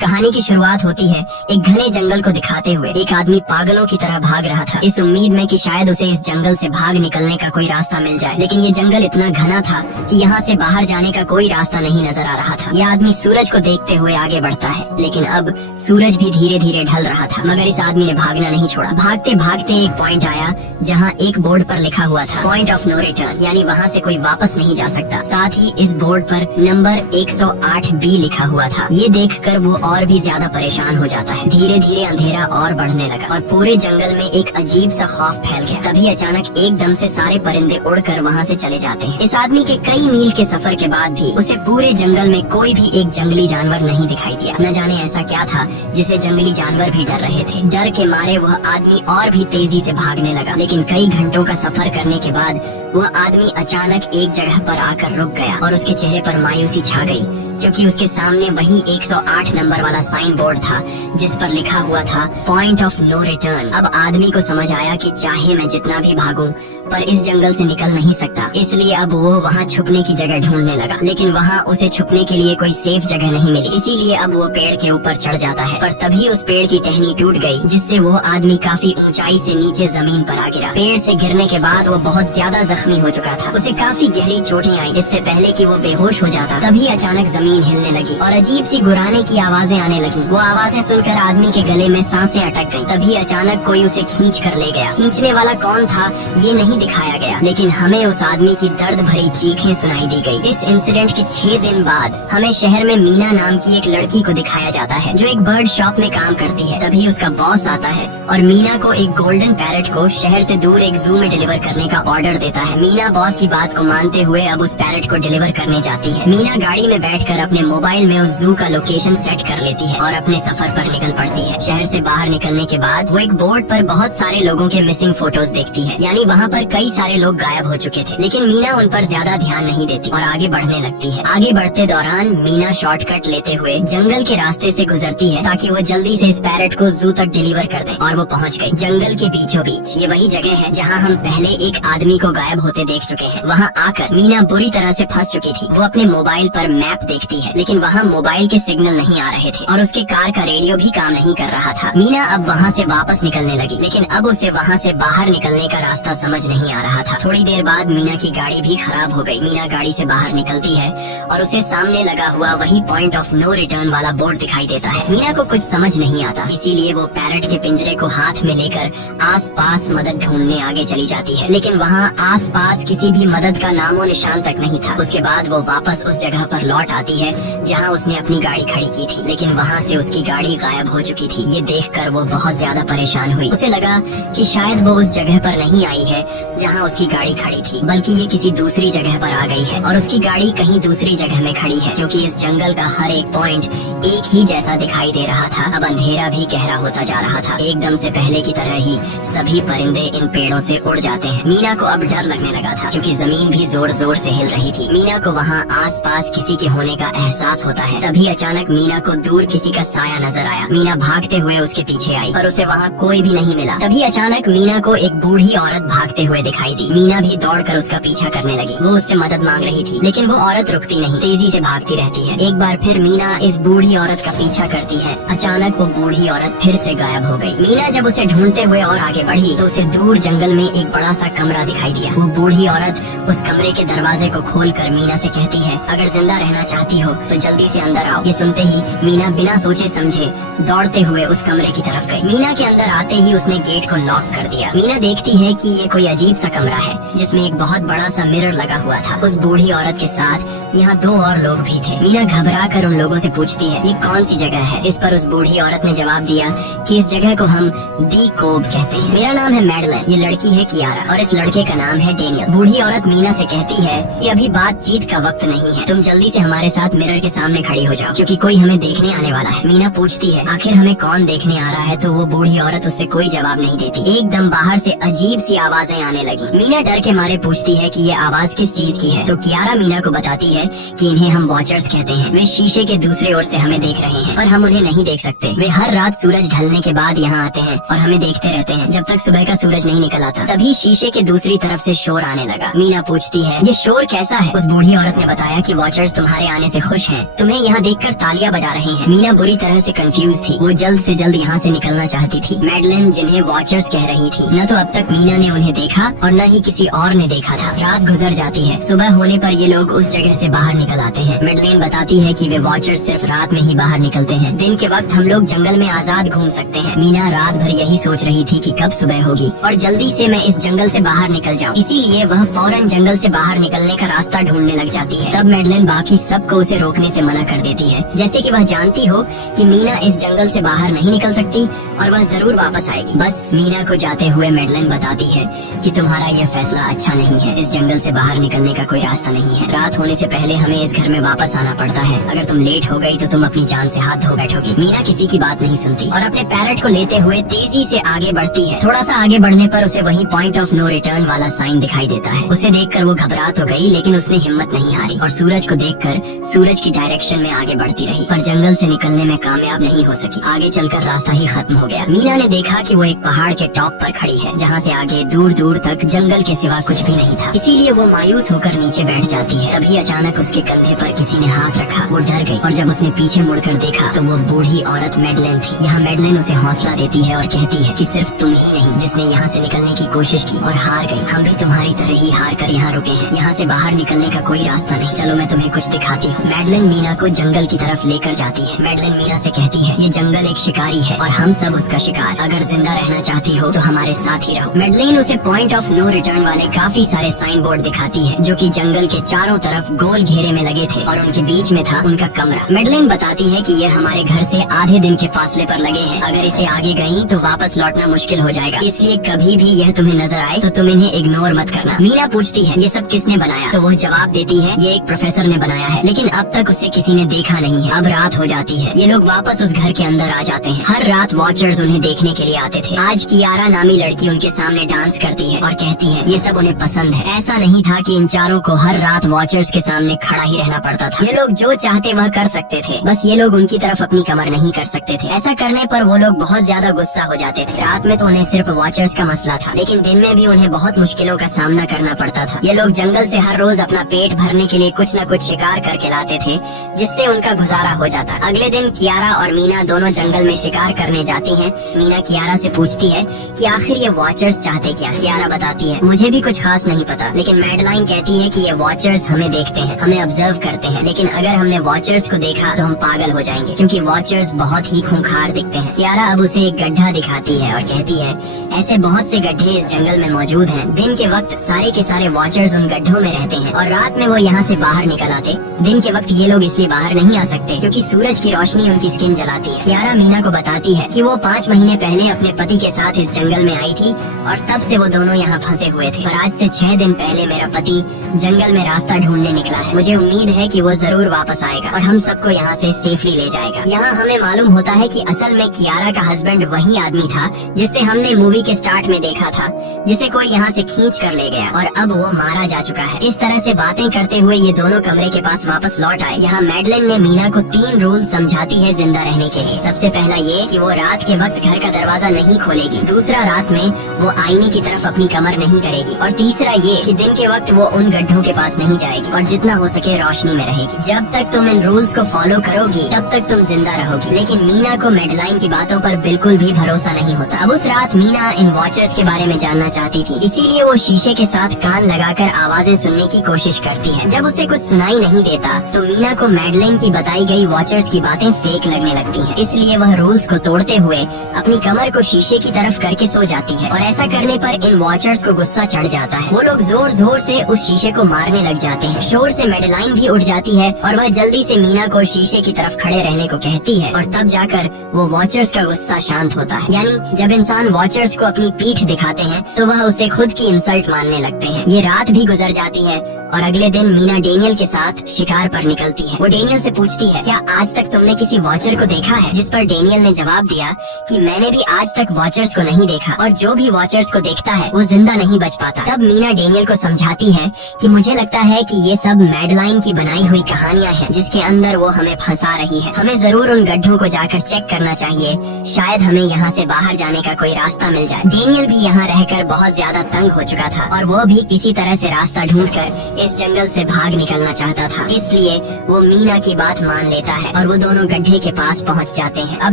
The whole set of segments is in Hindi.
कहानी की शुरुआत होती है एक घने जंगल को दिखाते हुए। एक आदमी पागलों की तरह भाग रहा था, इस उम्मीद में कि शायद उसे इस जंगल से भाग निकलने का कोई रास्ता मिल जाए। लेकिन ये जंगल इतना घना था कि यहाँ से बाहर जाने का कोई रास्ता नहीं नजर आ रहा था। यह आदमी सूरज को देखते हुए आगे बढ़ता है, लेकिन अब सूरज भी धीरे धीरे ढल रहा था। मगर इस आदमी ने भागना नहीं छोड़ा। भागते भागते एक पॉइंट आया जहाँ एक बोर्ड पर लिखा हुआ था पॉइंट ऑफ नो रिटर्न, यानी वहाँ से कोई वापस नहीं जा सकता। साथ ही इस बोर्ड पर नंबर 108B लिखा हुआ था। ये देखकर वो और भी ज्यादा परेशान हो जाता है। धीरे धीरे अंधेरा और बढ़ने लगा और पूरे जंगल में एक अजीब सा खौफ फैल गया। तभी अचानक एकदम से सारे परिंदे उड़कर वहाँ से चले जाते हैं। इस आदमी के कई मील के सफर के बाद भी उसे पूरे जंगल में कोई भी एक जंगली जानवर नहीं दिखाई दिया। न जाने ऐसा क्या था जिसे जंगली जानवर भी डर रहे थे। डर के मारे वह आदमी और भी तेजी से भागने लगा। लेकिन कई घंटों का सफर करने के बाद वह आदमी अचानक एक जगह पर आकर रुक गया और उसके चेहरे पर मायूसी छा गई, क्योंकि उसके सामने वही 108 नंबर वाला साइन बोर्ड था जिस पर लिखा हुआ था पॉइंट ऑफ नो रिटर्न। अब आदमी को समझ आया कि चाहे मैं जितना भी भागूं पर इस जंगल से निकल नहीं सकता। इसलिए अब वो वहाँ छुपने की जगह ढूंढने लगा, लेकिन वहाँ उसे छुपने के लिए कोई सेफ जगह नहीं मिली। इसीलिए अब वो पेड़ के ऊपर चढ़ जाता है, पर तभी उस पेड़ की टहनी टूट गई, जिससे वो आदमी काफी ऊंचाई से नीचे जमीन पर आ गिरा। पेड़ से गिरने के बाद वो बहुत ज्यादा जख्मी हो चुका था। उसे काफी गहरी चोटें आई। इससे पहले कि वो बेहोश हो जाता तभी अचानक जमीन हिलने लगी और अजीब सी गुर्राने की आवाजें आने लगी। वो आवाजें सुनकर आदमी के गले में सांसें अटक गईं। तभी अचानक कोई उसे खींच कर ले गया। खींचने वाला कौन था ये नहीं दिखाया गया, लेकिन हमें उस आदमी की दर्द भरी चीखें सुनाई दी गई। इस इंसिडेंट के 6 दिन बाद हमें शहर में मीना नाम की एक लड़की को दिखाया जाता है जो एक बर्ड शॉप में काम करती है। तभी उसका बॉस आता है और मीना को एक गोल्डन पैरट को शहर से दूर एक जू में डिलीवर करने का ऑर्डर देता है। मीना बॉस की बात को मानते हुए अब उस पैरट को डिलीवर करने जाती है। मीना गाड़ी में बैठकर अपने मोबाइल में उस जू का लोकेशन सेट कर लेती है और अपने सफर पर निकल पड़ती है। शहर से बाहर निकलने के बाद वो एक बोर्ड पर बहुत सारे लोगों के मिसिंग फोटोज देखती है, यानी वहाँ पर कई सारे लोग गायब हो चुके थे। लेकिन मीना उन पर ज्यादा ध्यान नहीं देती और आगे बढ़ने लगती है। आगे बढ़ते दौरान मीना शॉर्टकट लेते हुए जंगल के रास्ते से गुजरती है ताकि वो जल्दी से इस पैरट को जू तक डिलीवर कर दे। और वो पहुँच गई जंगल के बीचों बीच। ये वही जगह है जहाँ हम पहले एक आदमी को गायब होते देख चुके हैं। वहाँ आकर मीना बुरी तरह से फंस चुकी थी। वो अपने मोबाइल पर मैप देखती है, लेकिन वहाँ मोबाइल के सिग्नल नहीं आ रहे थे और उसके कार का रेडियो भी काम नहीं कर रहा था। मीना अब वहाँ से वापस निकलने लगी, लेकिन अब उसे वहाँ से बाहर निकलने का रास्ता समझ नहीं आ रहा था। थोड़ी देर बाद मीना की गाड़ी भी खराब हो गई। मीना गाड़ी से बाहर निकलती है और उसे सामने लगा हुआ वही पॉइंट ऑफ नो रिटर्न वाला बोर्ड दिखाई देता है। मीना को कुछ समझ नहीं आता, इसीलिए वो पैरट के पिंजरे को हाथ में लेकर आसपास मदद ढूंढने आगे चली जाती है। लेकिन वहाँ आसपास किसी भी मदद का नामो निशान तक नहीं था। उसके बाद वो वापस उस जगह पर लौट आती है जहाँ उसने अपनी गाड़ी खड़ी की थी, लेकिन वहाँ से उसकी गाड़ी गायब हो चुकी थी। ये देखकर वो बहुत ज्यादा परेशान हुई। उसे लगा कि शायद वो उस जगह पर नहीं आई है जहाँ उसकी गाड़ी खड़ी थी, बल्कि ये किसी दूसरी जगह पर आ गई है और उसकी गाड़ी कहीं दूसरी जगह में खड़ी है, क्योंकि इस जंगल का हर एक पॉइंट एक ही जैसा दिखाई दे रहा था। अब अंधेरा भी गहरा होता जा रहा था। एकदम से पहले की तरह ही सभी परिंदे इन पेड़ों से उड़ जाते हैं। मीना को अब डर लगने लगा था, क्योंकि जमीन भी जोर जोर से हिल रही थी। मीना को वहाँ आसपास किसी के होने का एहसास होता है। तभी अचानक मीना को दूर किसी का साया नजर आया। मीना भागते हुए उसके पीछे आई, पर उसे वहाँ कोई भी नहीं मिला। तभी अचानक मीना को एक बूढ़ी औरत भागते हुए दिखाई दी। मीना भी दौड़कर उसका पीछा करने लगी। वो उससे मदद मांग रही थी, लेकिन वो औरत रुकती नहीं, तेजी से भागती रहती है। एक बार फिर मीना इस बूढ़ी औरत का पीछा करती है। अचानक वो बूढ़ी औरत फिर से गायब हो गई। मीना जब उसे ढूंढते हुए और आगे बढ़ी तो उसे दूर जंगल में एक बड़ा सा कमरा दिखाई दिया। वो बूढ़ी औरत उस कमरे के दरवाजे को खोलकर मीना से कहती है, अगर जिंदा रहना चाहती हो तो जल्दी से अंदर आओ। ये सुनते ही मीना बिना सोचे समझे दौड़ते हुए उस कमरे की तरफ गई। मीना के अंदर आते ही उसने गेट को लॉक कर दिया। मीना देखती है कि ये कोई अजीब सा कमरा है जिसमें एक बहुत बड़ा सा मिरर लगा हुआ था। उस बूढ़ी औरत के साथ यहाँ 2 और लोग भी थे। मीना घबरा कर उन लोगों से पूछती है, ये कौन सी जगह है? इस पर उस बूढ़ी औरत ने जवाब दिया कि इस जगह को हम दी कोब कहते हैं। मेरा नाम है मैडलन, ये लड़की है कियारा और इस लड़के का नाम है डेनियल। बूढ़ी औरत मीना से कहती है कि अभी बातचीत का वक्त नहीं है, तुम जल्दी से हमारे साथ मिरर के सामने खड़ी हो जाओ, क्योंकि कोई हमें देखने आने वाला है। मीना पूछती है, आखिर हमें कौन देखने आ रहा है? तो वो बूढ़ी औरत उससे कोई जवाब नहीं देती। एकदम बाहर से अजीब सी आवाजें आने लगी। मीना डर के मारे पूछती है कि ये आवाज किस चीज की है, तो कियारा मीना को बताती है कि इन्हें हम वॉचर्स कहते हैं। वे शीशे के दूसरे ओर से हमें देख रहे हैं पर हम उन्हें नहीं देख सकते। वे हर रात सूरज ढलने के बाद यहाँ आते हैं और हमें देखते रहते हैं जब तक सुबह का सूरज नहीं निकल आता। तभी शीशे के दूसरी तरफ से शोर आने लगा। मीना पूछती है ये शोर कैसा है? उस बूढ़ी औरत ने बताया कि वॉचर्स तुम्हारे आने से खुश हैं, तुम्हें यहाँ देखकर तालियां बजा रहे हैं। मीना बुरी तरह से कंफ्यूज थी, वो जल्द से जल्द यहाँ से निकलना चाहती थी। मैडलिन जिन्हें वॉचर्स कह रही थी, न तो अब तक मीना ने उन्हें देखा और न ही किसी और ने देखा था। रात गुजर जाती है, सुबह होने पर ये लोग उस जगह से बाहर निकल आते हैं। मैडलिन बताती है कि वे वॉचर्स सिर्फ रात में ही बाहर निकलते हैं, दिन के वक्त हम लोग जंगल में आजाद घूम सकते हैं। मीना रात भर यही सोच रही थी कि कब सुबह होगी और जल्दी से मैं इस जंगल से बाहर निकल जाऊं। इसीलिए वह फौरन जंगल से बाहर निकलने का रास्ता ढूंढने लग जाती है। तब मैडलिन बाकी सबको उसे रोकने से मना कर देती है, जैसे कि वह जानती हो कि मीना इस जंगल से बाहर नहीं निकल सकती और वह जरूर वापस आएगी। बस मीना को जाते हुए मैडलिन बताती है कि तुम्हारा यह फैसला अच्छा नहीं है, इस जंगल से बाहर निकलने का कोई रास्ता नहीं है। रात होने से पहले हमें इस घर में वापस आना पड़ता है, अगर तुम लेट हो गई तो तुम अपनी जान से हाथ धो बैठोगी। मीना किसी की बात नहीं सुनती और अपने पैरेट को लेते हुए तेजी से आगे बढ़ती है। थोड़ा सा आगे बढ़ने पर उसे वही पॉइंट ऑफ नो रिटर्न वाला साइन दिखाई देता है। उसे देखकर वो घबरा तो गई, लेकिन उसने हिम्मत नहीं हारी और सूरज को देखकर सूरज की डायरेक्शन में आगे बढ़ती रही, पर जंगल से निकलने में कामयाब नहीं हो सकी। आगे चलकर रास्ता ही खत्म हो गया। मीना ने देखा कि वो एक पहाड़ के टॉप पर खड़ी है, जहाँ से आगे दूर दूर तक जंगल के सिवा कुछ भी नहीं था। इसीलिए वो मायूस होकर नीचे बैठ जाती है। तभी अचानक उसके कंधे पर किसी ने हाथ रखा, वो डर गई और जब उसने पीछे मुड़कर देखा तो वो बूढ़ी औरत मैडलिन थी। यहाँ मैडलिन उसे हौसला देती है और कहती है कि सिर्फ तुम ही नहीं जिसने यहाँ से निकलने की कोशिश की और हार गई, हम भी तुम्हारी तरह ही हार कर यहाँ रुके हैं। यहाँ से बाहर निकलने का कोई रास्ता नहीं, चलो मैं तुम्हें कुछ दिखाती हूँ। मैडलिन मीना को जंगल की तरफ लेकर जाती है। मैडलिन मीना से कहती है ये जंगल एक शिकारी है और हम सब उसका शिकार, अगर जिंदा रहना चाहती हो तो हमारे साथ ही रहो। मैडलिन उसे पॉइंट ऑफ नो रिटर्न वाले काफी सारे साइन बोर्ड दिखाती है जो कि जंगल के चारों तरफ गोल घेरे में लगे थे और उनके बीच में था उनका कमरा। मैडलिन बताती है कि ये हमारे घर से आधे दिन के फासले पर लगे हैं, अगर इसे आगे गई तो वापस लौटना मुश्किल हो जाएगा, इसलिए कभी भी यह तुम्हें नजर आए तो तुम इन्हें इग्नोर मत करना। मीना पूछती है ये सब किसने बनाया, तो वो जवाब देती है ये एक प्रोफेसर ने बनाया है, लेकिन अब तक उसे किसी ने देखा नहीं है। अब रात हो जाती है, ये लोग वापस उस घर के अंदर आ जाते हैं। हर रात वॉचर्स उन्हें देखने के लिए आते थे। आज कियारा नामी लड़की उनके सामने डांस करती है और कहती है ये सब उन्हें पसंद है। ऐसा नहीं था कि इन चारों को हर रात वॉचर्स के सामने खड़ा ही रहना पड़ता था, ये लोग जो चाहते वह कर सकते थे, बस ये लोग उनकी तरफ अपनी कमर नहीं कर सकते थे। ऐसा करने पर वो लोग बहुत ज्यादा गुस्सा हो जाते थे। रात में तो उन्हें सिर्फ वॉचर्स का मसला था, लेकिन दिन में भी उन्हें बहुत मुश्किलों का सामना करना पड़ता था। ये लोग जंगल से हर रोज अपना पेट भरने के लिए कुछ न कुछ शिकार करके लाते थे, जिससे उनका गुजारा हो जाता। अगले दिन कियारा और मीना दोनों जंगल में शिकार करने जाती हैं। मीना कियारा से पूछती है कि आखिर ये वॉचर्स चाहते क्या। कियारा बताती है मुझे भी कुछ खास नहीं पता, लेकिन मैडलाइन कहती है कि ये वॉचर्स हमें देखते हैं, हमें ऑब्जर्व करते हैं, लेकिन अगर हमने वॉचर्स को देखा तो हम पागल हो जाएंगे क्योंकि वॉचर्स बहुत ही खूंखार दिखते हैं। कियारा अब उसे एक गड्ढा दिखाती है और कहती है ऐसे बहुत से गड्ढे इस जंगल में मौजूद हैं। दिन के वक्त सारे के सारे वॉचर्स उन गड्ढों में रहते हैं और रात में वो यहाँ से बाहर निकल आते। दिन के वक्त ये लोग इसलिए बाहर नहीं आ सकते क्योंकि सूरज की रोशनी उनकी स्किन जलाती है। कियारा मीना को बताती है कि वो 5 महीने पहले अपने पति के साथ इस जंगल में आई थी और तब से वो दोनों यहाँ फंसे हुए थे, और आज से 6 दिन पहले मेरा पति जंगल में रास्ता ढूंढने निकला है। मुझे उम्मीद है कि वो जरूर वापस आएगा और हम सबको यहाँ से सेफली ले जाएगा। यहाँ हमें मालूम होता है कि असल में कियारा का हस्बैंड वही आदमी था जिसे हमने मूवी के स्टार्ट में देखा था, जिसे कोई यहाँ से खींच कर ले गया और अब वो मारा जा चुका है। इस तरह से बातें करते हुए ये दोनों कमरे के पास वापस लौट आए। यहाँ मैडलिन ने मीना को 3 रूल समझाती है जिंदा रहने के लिए। सबसे पहला ये कि वो रात के वक्त घर का दरवाजा नहीं खोलेगी, दूसरा रात में वो आईने की तरफ अपनी कमर नहीं करेगी, और तीसरा ये कि दिन के वक्त वो उन गड्ढों के पास नहीं जाएगी और जितना हो सके रोशनी में रहेगी। जब तक तुम इन रूल्स को फॉलो करोगी तब तक तुम जिंदा रहोगी। लेकिन मीना को मैडलाइन की बातों पर बिल्कुल भी भरोसा नहीं होता। अब उस रात मीना इन वॉचर्स के बारे में जानना चाहती थी, इसीलिए वो शीशे के साथ कान लगाकर आवाजें सुनने की कोशिश करती है। जब उसे कुछ सुनाई नहीं देता तो मीना को मैडलाइन की बताई गई वॉचर्स की बातें फेक लगने लगती हैं। इसलिए वह रूल्स को तोड़ते हुए अपनी कमर को शीशे की तरफ करके सो जाती है और ऐसा करने पर इन वॉचर्स को गुस्सा चढ़ जाता है। वो लोग जोर जोर से उस शीशे को मारने लग जाते हैं। शोर से मैडलाइन भी उठ जाती है और वह जल्दी से मीना को शीशे की तरफ खड़े रहने को कहती है, और तब जाकर वो वॉचर्स का गुस्सा शांत होता है। यानी जब इंसान वॉचर्स को अपनी पीठ दिखाते हैं तो वह उसे खुद की इंसल्ट मानने लगते हैं। ये रात भी गुजर जाती है और अगले दिन मीना डेनियल के साथ शिकार पर निकलती है। वो डेनियल से पूछती है क्या आज तक तुमने किसी वॉचर को देखा है, जिस पर डेनियल ने जवाब दिया कि मैंने भी आज तक वॉचर्स को नहीं देखा और जो भी वॉचर्स को देखता है वो वो जिंदा नहीं बच पाता। तब मीना डेनियल को समझाती है कि मुझे लगता है कि ये सब मैडलाइन की बनाई हुई कहानियाँ हैं जिसके अंदर वो हमें फंसा रही है। हमें जरूर उन गड्ढों को जाकर चेक करना चाहिए, शायद हमें यहाँ से बाहर जाने का कोई रास्ता मिल जाए। डेनियल भी यहाँ रहकर बहुत ज्यादा तंग हो चुका था और वो भी किसी तरह से रास्ता ढूंढकर इस जंगल से भाग निकलना चाहता था। इसलिए वो मीना की बात मान लेता है और वो दोनों गड्ढे के पास पहुँच जाते हैं। अब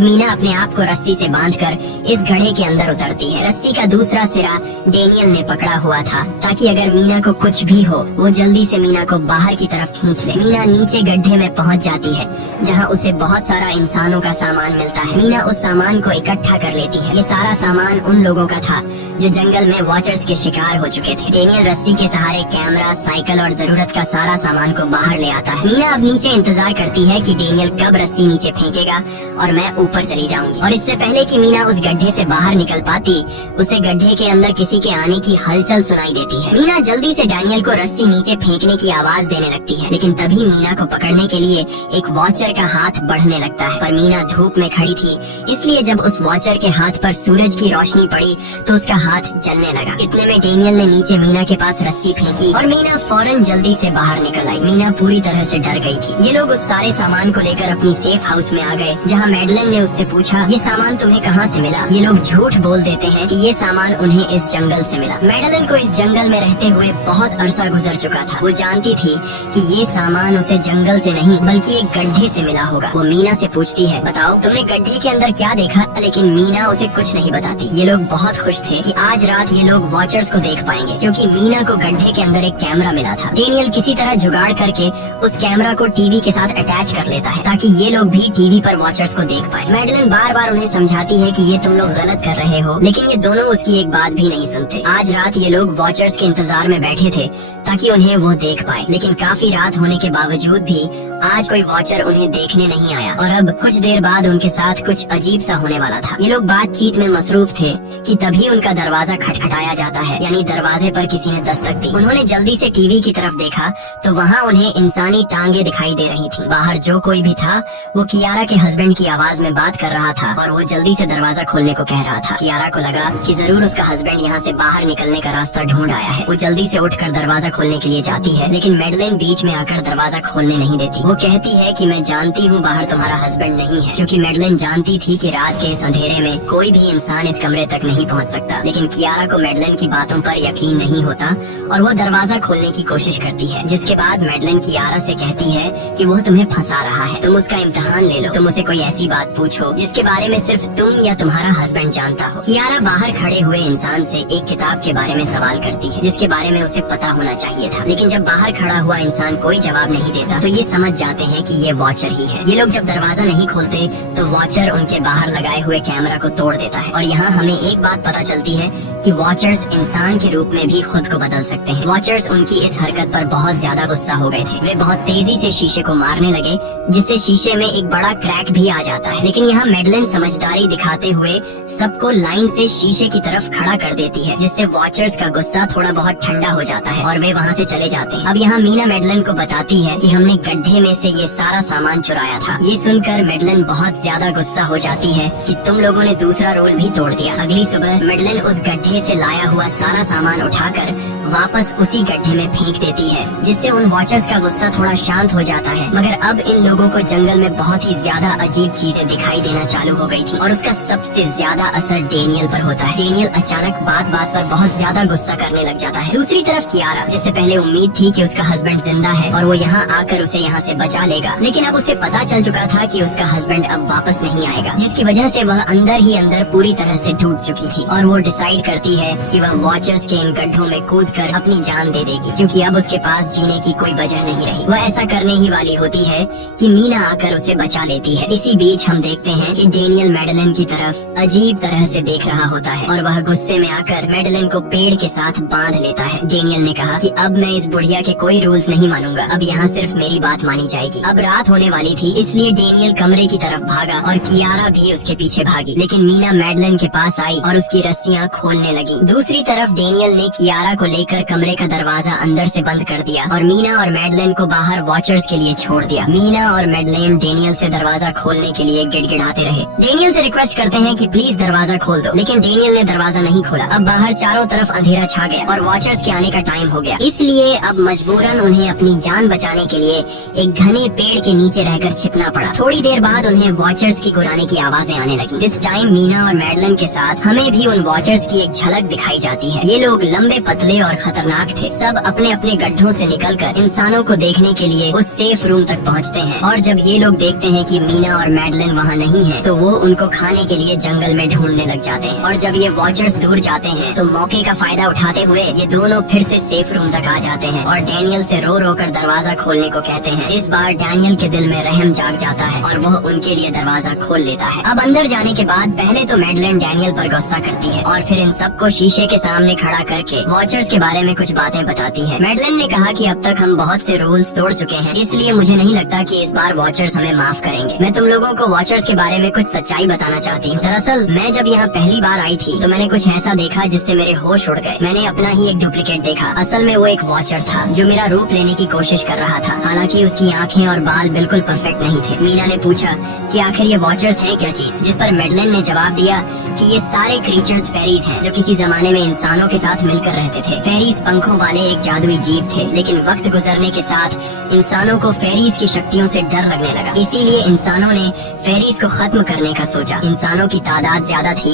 मीना अपने आप को रस्सी से बांधकर इस गड्ढे के अंदर उतरती है। रस्सी का दूसरा सिरा डेनियल ने पकड़ा हुआ था ताकि अगर मीना को कुछ भी हो वो जल्दी से मीना को बाहर की तरफ खींच ले। मीना नीचे गड्ढे में पहुंच जाती है जहां उसे बहुत सारा इंसानों का सामान मिलता है। मीना उस सामान को इकट्ठा कर लेती है। ये सारा सामान उन लोगों का था जो जंगल में वॉचर्स के शिकार हो चुके थे। डेनियल रस्सी के सहारे कैमरा, साइकिल और जरूरत का सारा सामान को बाहर ले आता है। मीना अब नीचे इंतजार करती है कि डेनियल कब रस्सी नीचे फेंकेगा और मैं ऊपर चली जाऊंगी। और इससे पहले कि मीना उस गड्ढे से बाहर निकल पाती, उसे गड्ढे के अंदर किसी के आने की हलचल सुनाई देती है। मीना जल्दी से डेनियल को रस्सी नीचे फेंकने की आवाज देने लगती है, लेकिन तभी मीना को पकड़ने के लिए एक वॉचर का हाथ बढ़ने लगता है। पर मीना धूप में खड़ी थी, इसलिए जब उस वॉचर के हाथ पर सूरज की रोशनी पड़ी तो उसका हाथ जलने लगा। इतने में डेनियल ने नीचे मीना के पास रस्सी फेंकी और मीना फौरन जल्दी से बाहर निकल आई। मीना पूरी तरह से डर गई थी। ये लोग उस सारे सामान को लेकर अपनी सेफ हाउस में आ गए जहाँ मैडलन ने उससे पूछा, ये सामान तुम्हें कहाँ से मिला? ये लोग झूठ बोल देते हैं कि ये सामान उन्हें इस जंगल से मिला। मैडलन को इस जंगल में रहते हुए बहुत अरसा गुजर चुका था। वो जानती थी कि ये सामान उसे जंगल से नहीं बल्कि एक गड्ढे से मिला होगा। वो मीना से पूछती है, बताओ तुमने गड्ढे के अंदर क्या देखा? लेकिन मीना उसे कुछ नहीं बताती। ये लोग बहुत खुश थे कि आज रात ये लोग वॉचर्स को देख पाएंगे क्योंकि मीना को गड्ढे के अंदर एक कैमरा मिला था। डेनियल किसी तरह जुगाड़ करके उस कैमरा को टीवी के साथ अटैच कर लेता है ताकि ये लोग भी टीवी पर वॉचर्स को देख पाए। मैडलन बार बार उन्हें समझाती है कि ये तुम लोग गलत कर रहे हो, लेकिन ये दोनों उसकी एक बात भी नहीं सुनते। आज रात ये लोग वॉचर्स के इंतजार में बैठे थे ताकि उन्हें वो देख पाए, लेकिन काफी रात होने के बावजूद भी आज कोई वॉचर उन्हें देखने नहीं आया। और अब कुछ देर बाद उनके साथ कुछ अजीब सा होने वाला था। ये लोग बातचीत में मसरूफ थे कि तभी उनका दरवाजा खटखटाया जाता है, यानी दरवाजे पर किसी ने दस्तक दी। उन्होंने जल्दी से टीवी की तरफ देखा तो वहाँ उन्हें इंसानी टांगे दिखाई दे रही थी। बाहर जो कोई भी था वो कियारा के हस्बैंड की आवाज में बात कर रहा था और वो जल्दी से दरवाजा खोलने को कह रहा था। कियारा को लगा कि जरूर उसका हस्बैंड यहाँ से बाहर निकलने का रास्ता ढूंढ आया है। वो जल्दी से उठकर दरवाजा खोलने के लिए जाती है, लेकिन मैडलन बीच में आकर दरवाजा खोलने नहीं देती। वो कहती है कि मैं जानती हूँ बाहर तुम्हारा हस्बैंड नहीं है, क्योंकि मैडलन जानती थी कि रात के इस अंधेरे में कोई भी इंसान इस कमरे तक नहीं पहुँच सकता। लेकिन कियारा को मैडलन की बातों पर यकीन नहीं होता और वो दरवाजा खोलने की कोशिश करती है। जिसके बाद मैडलन कियारा से कहती है कि वो तुम्हें फंसा रहा है, तुम उसका इम्तिहान ले लो। तुम उसे कोई ऐसी बात पूछो जिसके बारे में सिर्फ तुम या तुम्हारा हस्बैंड जानता हो। कियारा बाहर खड़े हुए इंसान से एक किताब के बारे में सवाल करती है जिसके बारे में उसे पता होना चाहिए था, लेकिन जब बाहर खड़ा हुआ इंसान कोई जवाब नहीं देता तो ये समझ जाते हैं कि ये वॉचर ही है। ये लोग जब दरवाजा नहीं खोलते तो वॉचर उनके बाहर लगाए हुए कैमरा को तोड़ देता है। और यहाँ हमें एक बात पता चलती है कि वॉचर्स इंसान के रूप में भी खुद को बदल सकते हैं। वॉचर्स उनकी इस हरकत पर बहुत ज्यादा गुस्सा हो गए थे। वे बहुत तेजी से शीशे को मारने लगे जिससे शीशे में एक बड़ा क्रैक भी आ जाता है। लेकिन यहाँ मैडलन समझदारी दिखाते हुए सबको लाइन से शीशे की तरफ खड़ा कर देती है, जिससे वॉचर्स का गुस्सा थोड़ा बहुत ठंडा हो जाता है और वे वहाँ से चले जाते हैं। अब यहाँ मीना मैडलन को बताती है कि हमने गड्ढे में से ये सारा सामान चुराया था। ये सुनकर मैडलन बहुत ज्यादा गुस्सा हो जाती है कि तुम लोगों ने दूसरा रूल भी तोड़ दिया। अगली सुबह मैडलन उस गड्ढे से लाया हुआ सारा सामान उठाकर वापस उसी गड्ढे में फेंक देती है, जिससे उन वॉचर्स का गुस्सा थोड़ा शांत हो जाता है। मगर अब इन लोगों को जंगल में बहुत ही ज्यादा अजीब चीजें दिखाई देना चालू हो गई थी और उसका सबसे ज्यादा असर डेनियल पर होता है। डेनियल अचानक बात बात पर बहुत ज्यादा गुस्सा करने लग जाता है। दूसरी तरफ कियारा, जिससे पहले उम्मीद थी कि उसका हस्बैंड जिंदा है और वो यहाँ आकर उसे यहाँ से बचा लेगा, लेकिन अब उसे पता चल चुका था कि उसका हस्बैंड अब वापस नहीं आएगा, जिसकी वजह से वह अंदर ही अंदर पूरी तरह से टूट चुकी थी। और वो डिसाइड करती है कि वह वॉचर्स के इन गड्ढों में कूद कर अपनी जान दे देगी, क्योंकि अब उसके पास जीने की कोई वजह नहीं रही। वह ऐसा करने ही वाली होती है कि मीना आकर उसे बचा लेती है। इसी बीच हम देखते हैं कि डेनियल मैडलन की तरफ अजीब तरह से देख रहा होता है और वह गुस्से में आकर मैडलन को पेड़ के साथ बांध लेता है। डेनियल ने कहा कि अब मैं इस बुढ़िया के कोई रूल्स नहीं मानूंगा, अब यहाँ सिर्फ मेरी बात मानी जाएगी। अब रात होने वाली थी, इसलिए डेनियल कमरे की तरफ भागा और कियारा भी उसके पीछे भागी, लेकिन मीना मैडलन के पास आई और उसकी रस्सियाँ खोलने लगी। दूसरी तरफ डेनियल ने कियारा को लेकर लेकर कमरे का दरवाजा अंदर से बंद कर दिया और मीना और मैडलेन को बाहर वॉचर्स के लिए छोड़ दिया। मीना और मैडलेन डेनियल से दरवाजा खोलने के लिए गिड़गिड़ाते रहे। डेनियल से रिक्वेस्ट करते हैं कि प्लीज दरवाजा खोल दो, लेकिन डेनियल ने दरवाजा नहीं खोला। अब बाहर चारों तरफ अंधेरा छा गया और वॉचर्स के आने का टाइम हो गया, इसलिए अब मजबूरन उन्हें अपनी जान बचाने के लिए एक घने पेड़ के नीचे रहकर छिपना पड़ा। थोड़ी देर बाद उन्हें वॉचर्स की गुर्राने की आवाजें आने लगी। इस टाइम मीना और मैडलेन के साथ हमें भी उन वॉचर्स की एक झलक दिखाई जाती है। ये लोग लंबे, पतले और खतरनाक थे। सब अपने अपने गड्ढों से निकलकर इंसानों को देखने के लिए उस सेफ रूम तक पहुंचते हैं और जब ये लोग देखते हैं कि मीना और मैडलेन वहाँ नहीं है तो वो उनको खाने के लिए जंगल में ढूंढने लग जाते हैं। और जब ये वॉचर्स दूर जाते हैं तो मौके का फायदा उठाते हुए ये दोनों फिर से सेफ रूम तक आ जाते हैं और डैनियल से रो रो कर दरवाजा खोलने को कहते हैं। इस बार डैनियल के दिल में रहम जाग जाता है और वह उनके लिए दरवाजा खोल लेता है। अब अंदर जाने के बाद पहले तो मैडलेन डैनियल पर गुस्सा करती है और फिर इन सबको शीशे के सामने खड़ा करके वॉचर्स के बारे में कुछ बातें बताती है। मैडलेन ने कहा कि अब तक हम बहुत से रूल्स तोड़ चुके हैं, इसलिए मुझे नहीं लगता कि इस बार वॉचर्स हमें माफ करेंगे। मैं तुम लोगों को वॉचर्स के बारे में कुछ सच्चाई बताना चाहती हूँ। दरअसल मैं जब यहाँ पहली बार आई थी तो मैंने कुछ ऐसा देखा जिससे मेरे होश उड़ गए। मैंने अपना ही एक डुप्लीकेट देखा। असल में वो एक वॉचर था जो मेरा रूप लेने की कोशिश कर रहा था। हालांकि उसकी आंखें और बाल बिल्कुल परफेक्ट नहीं थे। मीना ने पूछा कि आखिर ये वॉचर्स हैं क्या चीज, जिस पर मैडलेन ने जवाब दिया कि ये सारे क्रीचर्स फेरीज हैं जो किसी जमाने में इंसानों के साथ मिलकर रहते थे। फेरीज पंखों वाले एक जादुई जीव थे, लेकिन वक्त गुजरने के साथ इंसानों को फेरीज की शक्तियों से डर लगने लगा। इसीलिए इंसानों ने फेरीज को खत्म करने का सोचा। इंसानों की तादाद ज्यादा थी,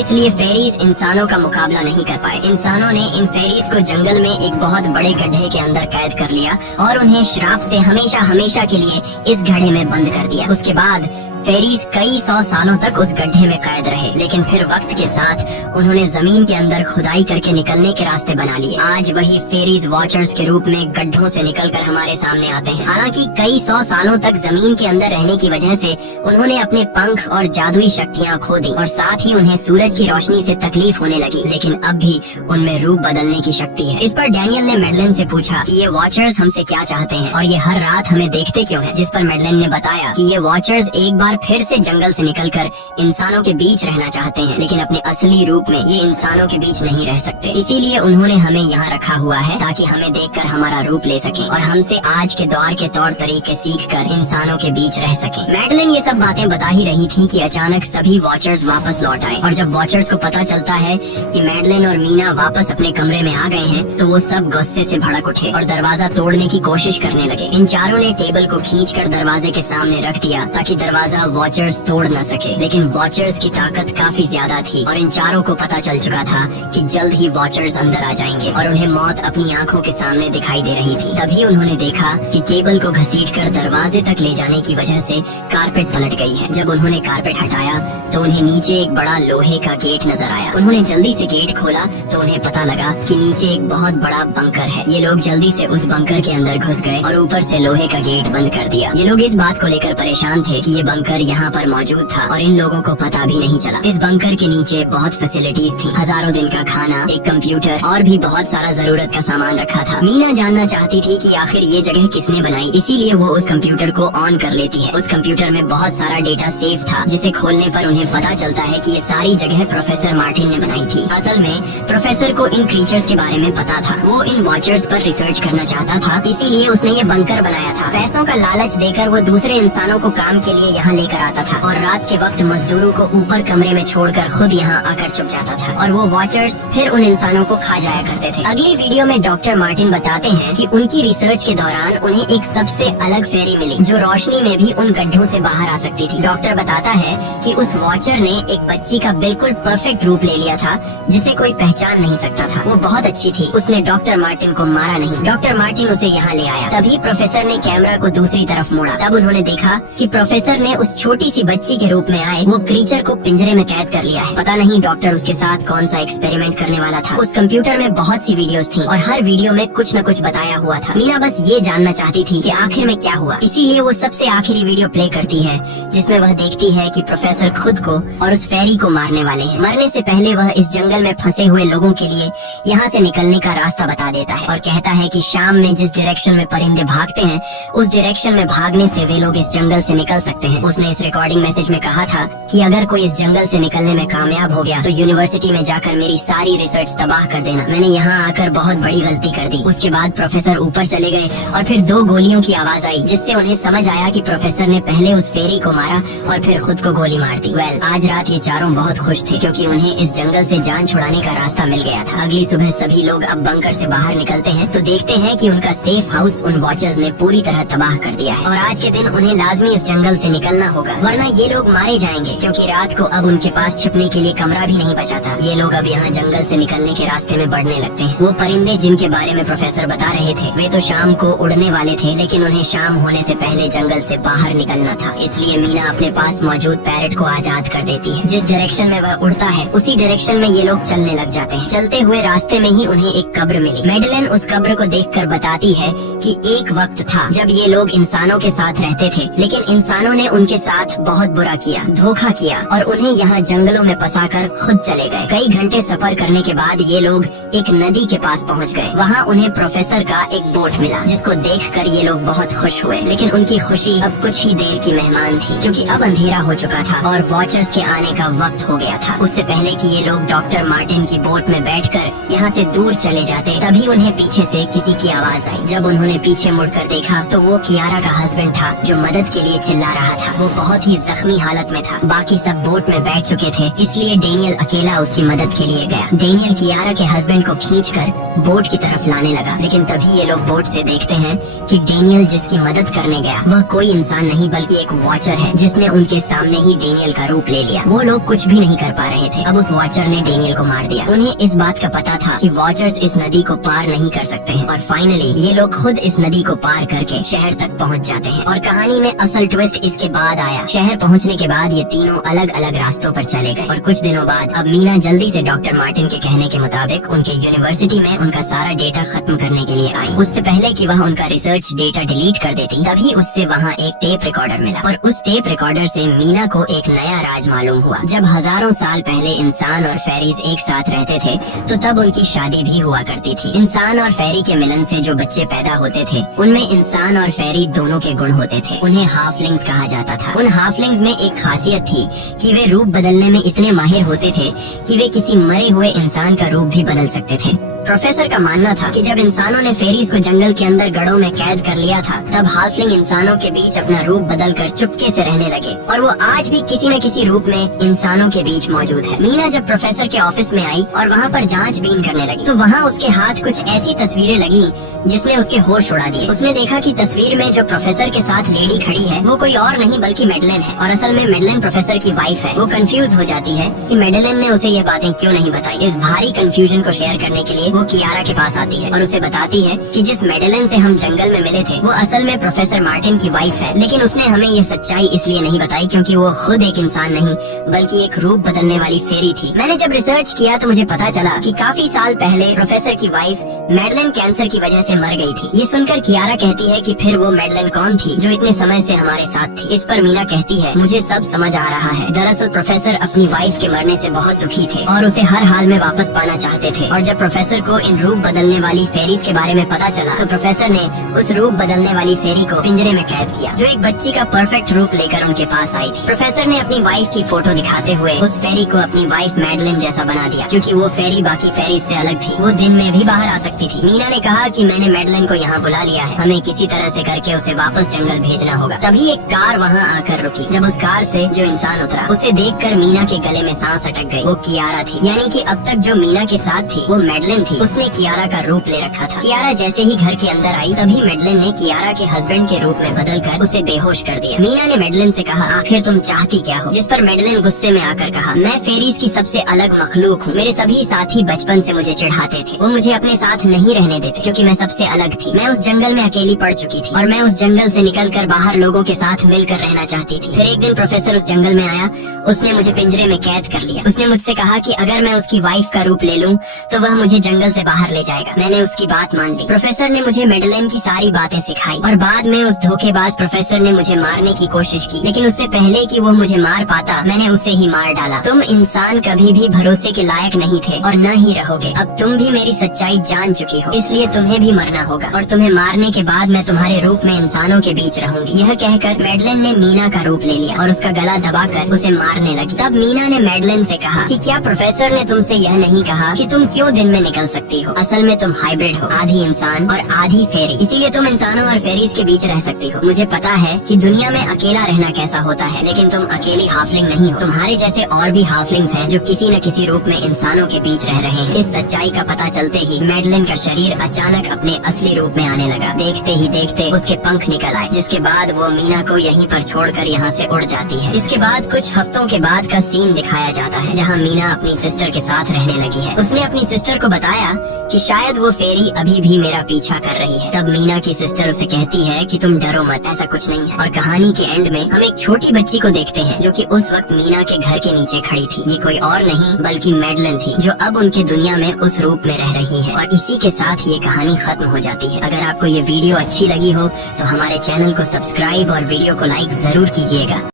इसलिए फेरीज इंसानों का मुकाबला नहीं कर पाए। इंसानों ने इन फेरीज को जंगल में एक बहुत बड़े गड्ढे के अंदर कैद कर लिया और उन्हें श्राप से हमेशा हमेशा के लिए इस गड्ढे में बंद कर दिया। उसके बाद फेरीज कई 100 सालों तक उस गड्ढे में कैद रहे, लेकिन फिर वक्त के साथ उन्होंने जमीन के अंदर खुदाई करके निकलने के रास्ते बना लिए। आज वही फेरीज वॉचर्स के रूप में गड्ढों से निकलकर हमारे सामने आते हैं। हालांकि कई 100 सालों तक जमीन के अंदर रहने की वजह से उन्होंने अपने पंख और जादुई शक्तियाँ खो दी और साथ ही उन्हें सूरज की रोशनी से तकलीफ होने लगी, लेकिन अब भी उनमें रूप बदलने की शक्ति है। इस पर डैनियल ने मैडलेन से पूछा कि ये वॉचर्स हमसे क्या चाहते हैं और ये हर रात हमें देखते क्यों हैं, जिस पर मैडलेन ने बताया कि ये वॉचर्स एक बार फिर से जंगल से निकलकर इंसानों के बीच रहना चाहते हैं, लेकिन अपने असली रूप में ये इंसानों के बीच नहीं रह सकते। इसीलिए उन्होंने हमें यहाँ रखा हुआ है ताकि हमें देखकर हमारा रूप ले सकें और हमसे आज के दौर के तौर तरीके सीखकर इंसानों के बीच रह सकें। मैडलेन ये सब बातें बता ही रही थी कि अचानक सभी वॉचर्स वापस लौट आए और जब वॉचर्स को पता चलता है कि मैडलेन और मीना वापस अपने कमरे में आ गए हैं तो वो सब गुस्से से भड़क उठे और दरवाजा तोड़ने की कोशिश करने लगे। इन चारों ने टेबल को खींचकर दरवाजे के सामने रख दिया ताकि दरवाजा वॉचर्स तोड़ न सके, लेकिन वॉचर्स की ताकत काफी ज्यादा थी और इन चारों को पता चल चुका था कि जल्द ही वॉचर्स अंदर आ जाएंगे और उन्हें मौत अपनी आंखों के सामने दिखाई दे रही थी। तभी उन्होंने देखा कि टेबल को घसीटकर दरवाजे तक ले जाने की वजह से कारपेट पलट गई है। जब उन्होंने कारपेट हटाया तो उन्हें नीचे एक बड़ा लोहे का गेट नजर आया। उन्होंने जल्दी से गेट खोला तो उन्हें पता लगा कि नीचे एक बहुत बड़ा बंकर है। ये लोग जल्दी से उस बंकर के अंदर घुस गए और ऊपर से लोहे का गेट बंद कर दिया। ये लोग इस बात को लेकर परेशान थे कि ये बंकर यहाँ पर मौजूद था और इन लोगों को पता भी नहीं चला। इस बंकर के नीचे बहुत फैसिलिटीज थी, हजारों दिन का खाना, एक कंप्यूटर और भी बहुत सारा जरूरत का सामान रखा था। मीना जानना चाहती थी कि आखिर ये जगह किसने बनाई, इसीलिए वो उस कंप्यूटर को ऑन कर लेती है। उस कंप्यूटर में बहुत सारा डेटा सेव था जिसे खोलने पर उन्हें पता चलता है कि ये सारी जगह प्रोफेसर मार्टिन ने बनाई थी। असल में प्रोफेसर को इन क्रीचर्स के बारे में पता था। वो इन वॉचर्स पर रिसर्च करना चाहता था, इसीलिए उसने ये बंकर बनाया था। पैसों का लालच देकर वो दूसरे इंसानों को काम के लिए यहाँ लेकर आता था और रात के वक्त मजदूरों को ऊपर कमरे में छोड़कर खुद यहाँ आकर छुप जाता था और वो वॉचर्स फिर उन इंसानों को खा जाया करते थे। अगली वीडियो में डॉक्टर मार्टिन बताते हैं कि उनकी रिसर्च के दौरान उन्हें एक सबसे अलग फेरी मिली जो रोशनी में भी उन गड्ढों से बाहर आ सकती थी। डॉक्टर बताता है कि उस वॉचर ने एक बच्ची का बिल्कुल परफेक्ट रूप ले लिया था जिसे कोई पहचान नहीं सकता था। वो बहुत अच्छी थी, उसने डॉक्टर मार्टिन को मारा नहीं। डॉक्टर मार्टिन उसे यहाँ ले आया। तभी प्रोफेसर ने कैमरा को दूसरी तरफ मोड़ा। तब उन्होंने देखा कि प्रोफेसर ने उस छोटी सी बच्ची के रूप में आए वो क्रीचर को पिंजरे में कैद कर लिया है। पता नहीं डॉक्टर उसके साथ कौन सा एक्सपेरिमेंट करने वाला था। उस कंप्यूटर में बहुत सी वीडियोस थी और हर वीडियो में कुछ न कुछ बताया हुआ था। मीना बस ये जानना चाहती थी कि आखिर में क्या हुआ, इसीलिए वो सबसे आखिरी वीडियो प्ले करती है जिसमें वह देखती है कि प्रोफेसर खुद को और उस फेरी को मारने वाले हैं। मरने से पहले वह इस जंगल में फंसे हुए लोगों के लिए यहाँ से निकलने का रास्ता बता देता है और कहता है कि शाम में जिस डायरेक्शन में परिंदे भागते हैं उस डायरेक्शन में भागने से वे लोग इस जंगल से निकल सकते हैं। उसने इस रिकॉर्डिंग मैसेज में कहा था कि अगर कोई इस जंगल से निकलने में कामयाब हो गया तो यूनिवर्सिटी में जाकर मेरी सारी रिसर्च तबाह कर देना। मैंने यहाँ आकर बहुत बड़ी गलती कर दी। उसके बाद प्रोफेसर ऊपर चले गए और फिर 2 गोलियों की आवाज आई, जिससे उन्हें समझ आया कि प्रोफेसर ने पहले उस फेरी को मारा और फिर खुद को गोली मार दी। आज रात ये चारों बहुत खुश थे क्योंकि उन्हें इस जंगल से जान छुड़ाने का रास्ता मिल गया था। अगली सुबह सभी लोग अब बंकर से बाहर निकलते हैं तो देखते हैं कि उनका सेफ हाउस उन वॉचर्स ने पूरी तरह तबाह कर दिया है और आज के दिन उन्हें लाजमी इस जंगल से निकलना होगा, वरना ये लोग मारे जाएंगे क्योंकि रात को अब उनके पास छिपने के लिए कमरा भी नहीं बचा था। ये लोग अब यहाँ जंगल से निकलने के रास्ते में बढ़ने लगते हैं। वो परिंदे जिनके बारे में प्रोफेसर बता रहे थे वे तो शाम को उड़ने वाले थे, लेकिन उन्हें शाम होने से पहले जंगल से बाहर निकलना था। इसलिए मीना अपने पास मौजूद पैरट को आजाद कर देती है। जिस डायरेक्शन में वह उड़ता है उसी डायरेक्शन में ये लोग चलने लग जाते हैं। चलते हुए रास्ते में ही उन्हें एक कब्र मिली। मैडलेन उस कब्र को देखकर बताती है कि एक वक्त था जब ये लोग इंसानों के साथ रहते थे, लेकिन इंसानों ने उनके साथ बहुत बुरा किया, धोखा किया और उन्हें यहाँ जंगलों में फंसाकर खुद चले गए। कई घंटे सफर करने के बाद ये लोग एक नदी के पास पहुँच गए। वहाँ उन्हें प्रोफेसर का एक बोट मिला जिसको देखकर ये लोग बहुत खुश हुए, लेकिन उनकी खुशी अब कुछ ही देर की मेहमान थी क्योंकि अब अंधेरा हो चुका था और वॉचर्स के आने का वक्त हो गया था। उससे पहले कि ये लोग डॉक्टर मार्टिन की बोट में बैठकर यहाँ से दूर चले जाते तभी उन्हें पीछे से किसी की आवाज आई। जब उन्होंने पीछे मुड़कर देखा तो वो कियारा का हस्बैंड था जो मदद के लिए चिल्ला रहा था। वो बहुत ही जख्मी हालत में था। बाकी सब बोट में बैठ चुके थे, इसलिए डेनियल अकेला उसकी मदद के लिए गया। डेनियल कियारा के हस्बैंड को खींचकर बोट की तरफ लाने लगा, लेकिन तभी ये लोग बोट से देखते हैं कि डेनियल जिसकी मदद करने गया वह कोई इंसान नहीं बल्कि एक वॉचर है जिसने उनके सामने ही डेनियल का रूप ले लिया। वो लोग कुछ भी नहीं कर पा रहे थे। अब उस वॉचर ने डेनियल को मार दिया। उन्हें इस बात का पता था कि वॉचर्स इस नदी को पार नहीं कर सकते हैं और फाइनली ये लोग खुद इस नदी को पार करके शहर तक पहुंच जाते हैं। और कहानी में असल ट्विस्ट इसके बाद आया। शहर पहुंचने के बाद ये तीनों अलग अलग रास्तों पर चले गए और कुछ दिनों बाद अब मीना जल्दी से डॉक्टर मार्टिन के कहने के मुताबिक उनके यूनिवर्सिटी में उनका सारा डेटा खत्म करने के लिए आई। उससे पहले कि वह उनका रिसर्च डेटा डिलीट कर देती तभी उससे वहाँ एक टेप रिकॉर्डर मिला और उस टेप रिकॉर्डर से मीना को एक नया राज मालूम हुआ। जब हजारों साल पहले इंसान और फेरीज एक साथ रहते थे तो तब उनकी शादी भी हुआ करती थी। इंसान और फेरी के मिलन से जो बच्चे पैदा होते थे उनमें इंसान और फेरी दोनों के गुण होते थे। उन्हें हाफलिंग्स कहा जाता था। उन हाफलिंग्स में एक खासियत थी कि वे रूप बदलने में इतने माहिर होते थे कि वे किसी मरे हुए इंसान का रूप भी बदल सकते थे। प्रोफेसर का मानना था कि जब इंसानों ने फेरीज को जंगल के अंदर गढ़ों में कैद कर लिया था तब हाफलिंग इंसानों के बीच अपना रूप बदलकर चुपके से रहने लगे और वो आज भी किसी न किसी रूप में इंसानों के बीच मौजूद है। मीना जब प्रोफेसर के ऑफिस में आई और वहाँ पर जांचबीन करने लगी तो वहाँ उसके हाथ कुछ ऐसी तस्वीरें लगी जिसने उसके होश उड़ा दिए। उसने देखा कि तस्वीर में जो प्रोफेसर के साथ लेडी खड़ी है वो कोई और नहीं बल्कि मैडलेन है और असल में मैडलेन प्रोफेसर की वाइफ है। वो कंफ्यूज हो जाती है कि मैडलेन ने उसे ये बातें क्यों नहीं बताई। इस भारी कंफ्यूजन को शेयर करने के लिए वो कियारा के पास आती है और उसे बताती है कि जिस मैडलेन से हम जंगल में मिले थे वो असल में प्रोफेसर मार्टिन की वाइफ है, लेकिन उसने हमें ये सच्चाई इसलिए नहीं बताई क्योंकि वो खुद एक इंसान नहीं बल्कि एक रूप बदलने वाली फेरी थी। मैंने जब रिसर्च किया तो मुझे पता चला कि काफी साल पहले प्रोफेसर की वाइफ मैडलेन कैंसर की वजह से मर गई थी। ये सुनकर कियारा कहती है कि फिर वो मैडलेन कौन थी जो इतने समय से हमारे साथ थी। इस पर मीना कहती है मुझे सब समझ आ रहा है। दरअसल प्रोफेसर अपनी वाइफ के मरने से बहुत दुखी थे और उसे हर हाल में वापस पाना चाहते थे और जब प्रोफेसर को इन रूप बदलने वाली फेरीज के बारे में पता चला तो प्रोफेसर ने उस रूप बदलने वाली फेरी को पिंजरे में कैद किया जो एक बच्ची का परफेक्ट रूप लेकर उनके पास आई थी। प्रोफेसर ने अपनी वाइफ की फोटो दिखाते हुए उस फेरी को अपनी वाइफ मैडलेन जैसा बना दिया क्योंकि वो फेरी बाकी फेरीज से अलग थी। वो दिन में भी बाहर आ सकती थी। मीना ने कहा कि मैंने मैडलेन को यहाँ बुला लिया है, हमें किसी तरह से करके उसे वापस जंगल भेजना होगा। तभी एक कार वहाँ आकर रुकी। जब उस कार से जो इंसान उतरा उसे देखकर मीना के गले में सांस अटक गई। वो कियारा थी, यानी कि अब तक जो मीना के साथ थी वो मैडलेन थी। उसने कियारा का रूप ले रखा था। कियारा जैसे ही घर के अंदर आई तभी मैडलेन ने कियारा के हस्बैंड के रूप में बदलकर उसे बेहोश कर दिया। मीना ने मैडलेन से कहा आखिर तुम चाहती क्या हो, जिस पर मैडलेन गुस्से में आकर कहा मैं फेरीज की सबसे अलग मखलूक हूँ। मेरे सभी साथी बचपन से मुझे चिढ़ाते थे, वो मुझे अपने साथ नहीं रहने देते क्योंकि मैं सबसे अलग थी। मैं उस जंगल में अकेली पड़ चुकी थी और मैं उस जंगल से निकलकर बाहर लोगों के साथ मिलकर रहना चाहती थी। फिर एक दिन प्रोफेसर उस जंगल में आया, उसने मुझे पिंजरे में कैद कर लिया। उसने मुझसे कहा कि अगर मैं उसकी वाइफ का रूप ले लूं तो वह मुझे जंगल से बाहर ले जाएगा। मैंने उसकी बात मान ली। प्रोफेसर ने मुझे मैडलेन की सारी बातें सिखाई और बाद में उस धोखेबाज प्रोफेसर ने मुझे मारने की कोशिश की, लेकिन उससे पहले कि वो मुझे मार पाता मैंने उसे ही मार डाला। तुम इंसान कभी भी भरोसे के लायक नहीं थे और न ही रहोगे। अब तुम भी मेरी सच्चाई जान चुकी हो, इसलिए तुम्हें भी मरना होगा और तुम्हें मारने के बाद मैं तुम्हारे रूप में इंसानों के बीच रहूंगी। यह कहकर मैडलिन ने मीना का रूप ले लिया और उसका गला दबाकर उसे मारने लगी। तब मीना ने मैडलिन से कहा कि क्या प्रोफेसर ने तुमसे यह नहीं कहा कि तुम क्यों दिन में निकल सकती हो? असल में तुम हाइब्रिड हो, आधी इंसान और आधी फेरी, इसीलिए तुम इंसानों और फेरीज के बीच रह सकती हो। मुझे पता है कि दुनिया में अकेला रहना कैसा होता है, लेकिन तुम अकेली हाफलिंग नहीं हो। तुम्हारे जैसे और भी हाफलिंग्स हैं जो किसी न किसी रूप में इंसानों के बीच रह रहे हैं। इस सच्चाई का पता चलते ही मैडलिन का शरीर अचानक अपने असली रूप में आने लगा। देखते ही देखते उसके पंख निकल आए, जिसके बाद वो मीना को यहीं पर छोड़कर यहाँ से उड़ जाती है। इसके बाद कुछ हफ्तों के बाद का सीन दिखाया जाता है, जहाँ मीना अपनी सिस्टर के साथ रहने लगी है। उसने अपनी सिस्टर को बताया कि शायद वो फेरी अभी भी मेरा पीछा कर रही है। तब मीना की सिस्टर उसे कहती है कि तुम डरो मत, ऐसा कुछ नहीं है। और कहानी के एंड में हम एक छोटी बच्ची को देखते हैं जो कि उस वक्त मीना के घर के नीचे खड़ी थी। ये कोई और नहीं बल्कि मैडलिन थी, जो अब उनके दुनिया में उस रूप में रह रही है। और इसी के साथ ये कहानी खत्म हो जाती है। अगर आपको ये वीडियो अच्छी लगी हो तो हमारे चैनल को सब्सक्राइब और वीडियो को लाइक जरूर कीजिएगा।